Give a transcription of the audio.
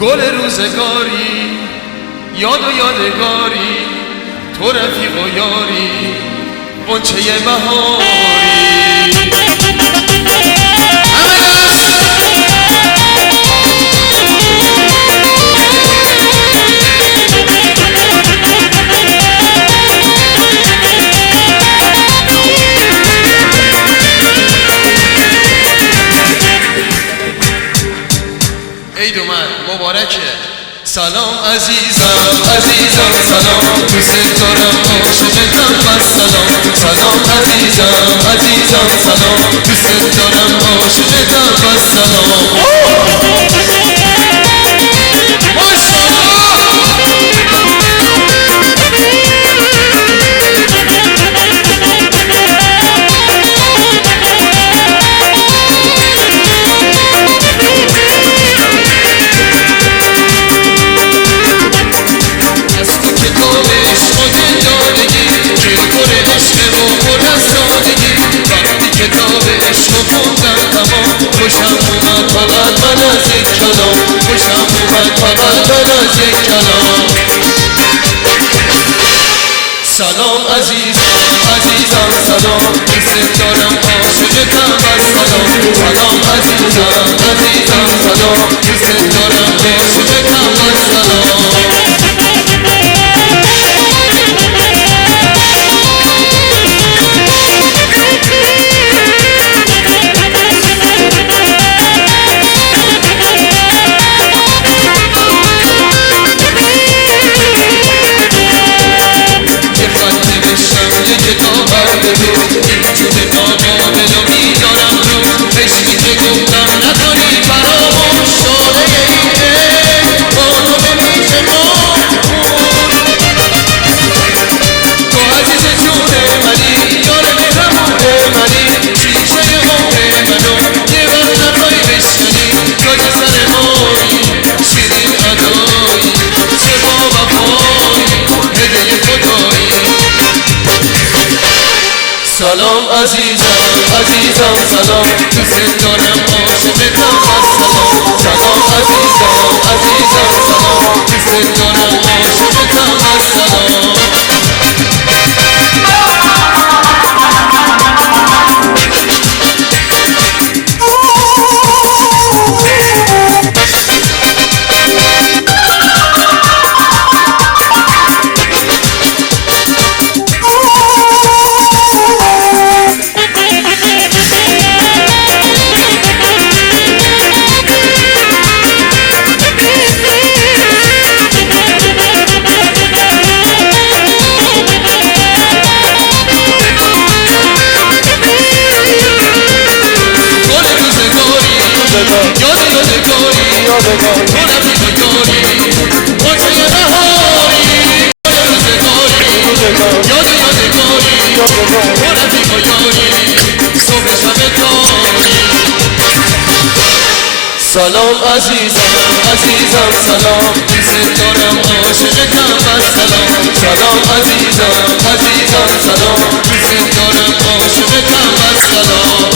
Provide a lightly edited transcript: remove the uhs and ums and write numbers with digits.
گل روزگاری یاد و یادگاری تو رفیق و یاری غنچه بهاری عید اومد مبارکه. سلام عزیزم عزیزم سلام دوست دارم عاشقتم بس سلام. سلام عزیزم عزیزم سلام دوست دارم عاشقتم بس سلام. خوشم اومد فقط من از یک کلام خوشم اومد فقط من از یک کلام. سلام عزیزم عزیزم سلام دوست دارم عاشقتم بس سلام. سلام عزیزم عزیزم سلام دوست دارم عاشقتم بس سلام. سلام عزیزم عزیزم سلام دوست دارم عاشقتم بس سلام. سلام عزیزم عزیزم سلام دوست دارم عاشقتم بس سلام. یاد یادگاری تو رفیق یاری غنچه بهاری. یاد یادگاری تو رفیق یاری صبح شب تاری. سلام عزیزم عزیزم سلام دوست دارم عاشقتم بس سلام. سلام عزیزم عزیزم سلام دوست دارم عاشقتم بس سلام.